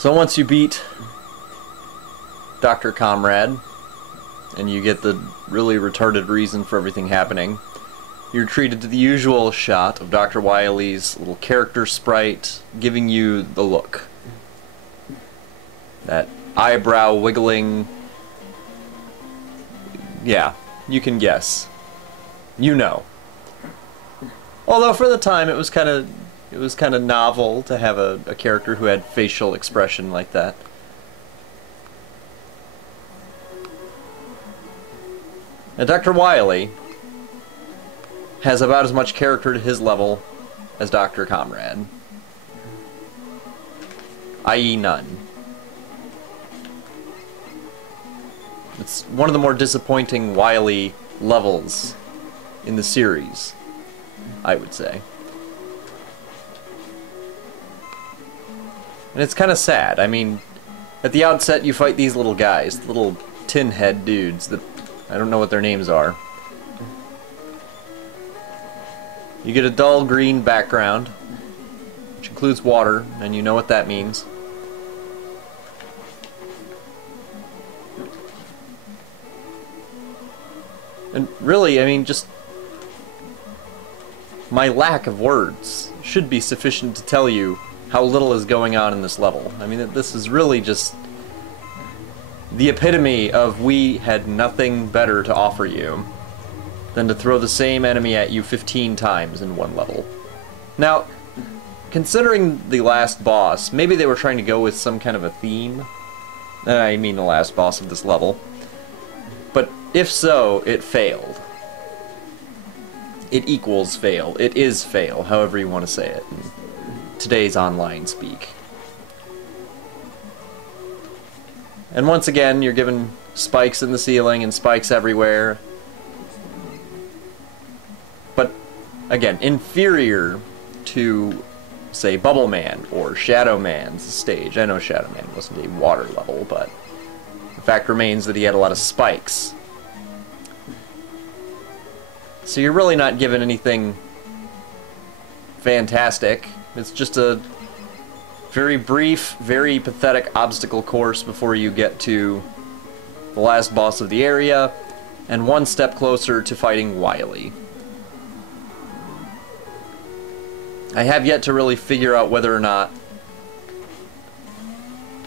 So once you beat Dr. Comrade, and you get the really retarded reason for everything happening, you're treated to the usual shot of Dr. Wily's little character sprite giving you the look. That eyebrow wiggling... Yeah, you can guess. You know. Although for the time it was kind of novel to have a character who had facial expression like that. Now Dr. Wily has about as much character to his level as Dr. Comrade. I.e. none. It's one of the more disappointing Wily levels in the series, I would say. And it's kind of sad. I mean, at the outset you fight these little guys, little tin head dudes that I don't know what their names are. You get a dull green background, which includes water, and you know what that means. And really, I mean, just my lack of words should be sufficient to tell you how little is going on in this level. I mean, this is really just the epitome of we had nothing better to offer you than to throw the same enemy at you 15 times in one level. Now, considering the last boss, maybe they were trying to go with some kind of a theme. I mean the last boss of this level. But if so, it failed. It equals fail. It is fail, however you want to say it in today's online speak. And once again, you're given spikes in the ceiling and spikes everywhere. But, again, inferior to, say, Bubble Man or Shadow Man's stage. I know Shadow Man wasn't a water level, but the fact remains that he had a lot of spikes. So you're really not given anything fantastic. It's just a very brief, very pathetic obstacle course before you get to the last boss of the area, and one step closer to fighting Wily. I have yet to really figure out whether or not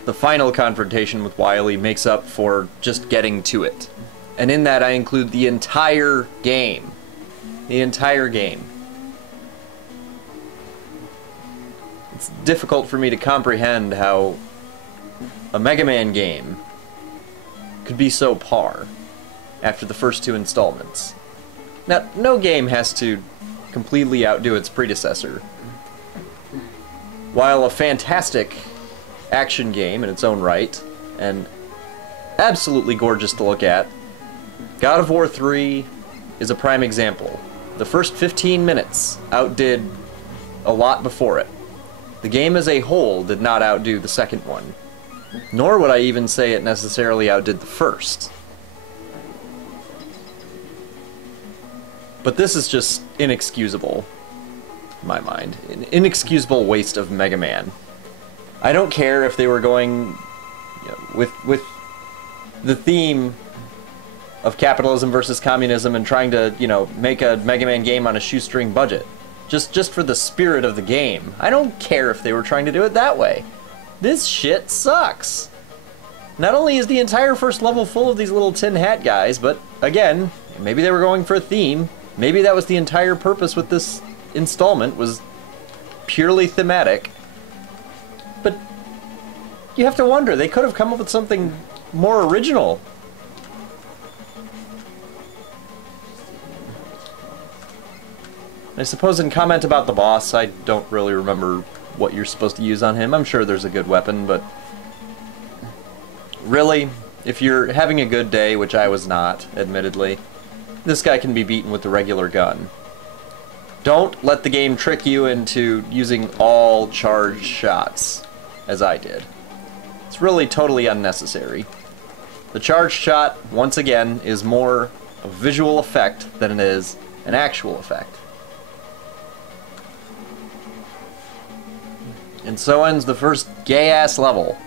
the final confrontation with Wily makes up for just getting to it. And in that I include the entire game. The entire game. It's difficult for me to comprehend how a Mega Man game could be so par after the first two installments. Now, no game has to completely outdo its predecessor. While a fantastic action game in its own right, and absolutely gorgeous to look at, God of War 3 is a prime example. The first 15 minutes outdid a lot before it. The game as a whole did not outdo the second one. Nor would I even say it necessarily outdid the first. But this is just inexcusable, in my mind. An inexcusable waste of Mega Man. I don't care if they were going with the theme of capitalism versus communism and trying to, make a Mega Man game on a shoestring budget. Just for the spirit of the game. I don't care if they were trying to do it that way. This shit sucks. Not only is the entire first level full of these little tin hat guys, but again, maybe they were going for a theme. Maybe that was the entire purpose with this installment, was purely thematic. But you have to wonder, they could have come up with something more original. I suppose in comment about the boss, I don't really remember what you're supposed to use on him. I'm sure there's a good weapon, but really, if you're having a good day, which I was not, admittedly, this guy can be beaten with the regular gun. Don't let the game trick you into using all charged shots, as I did. It's really totally unnecessary. The charged shot, once again, is more a visual effect than it is an actual effect. And so ends the first gay-ass level.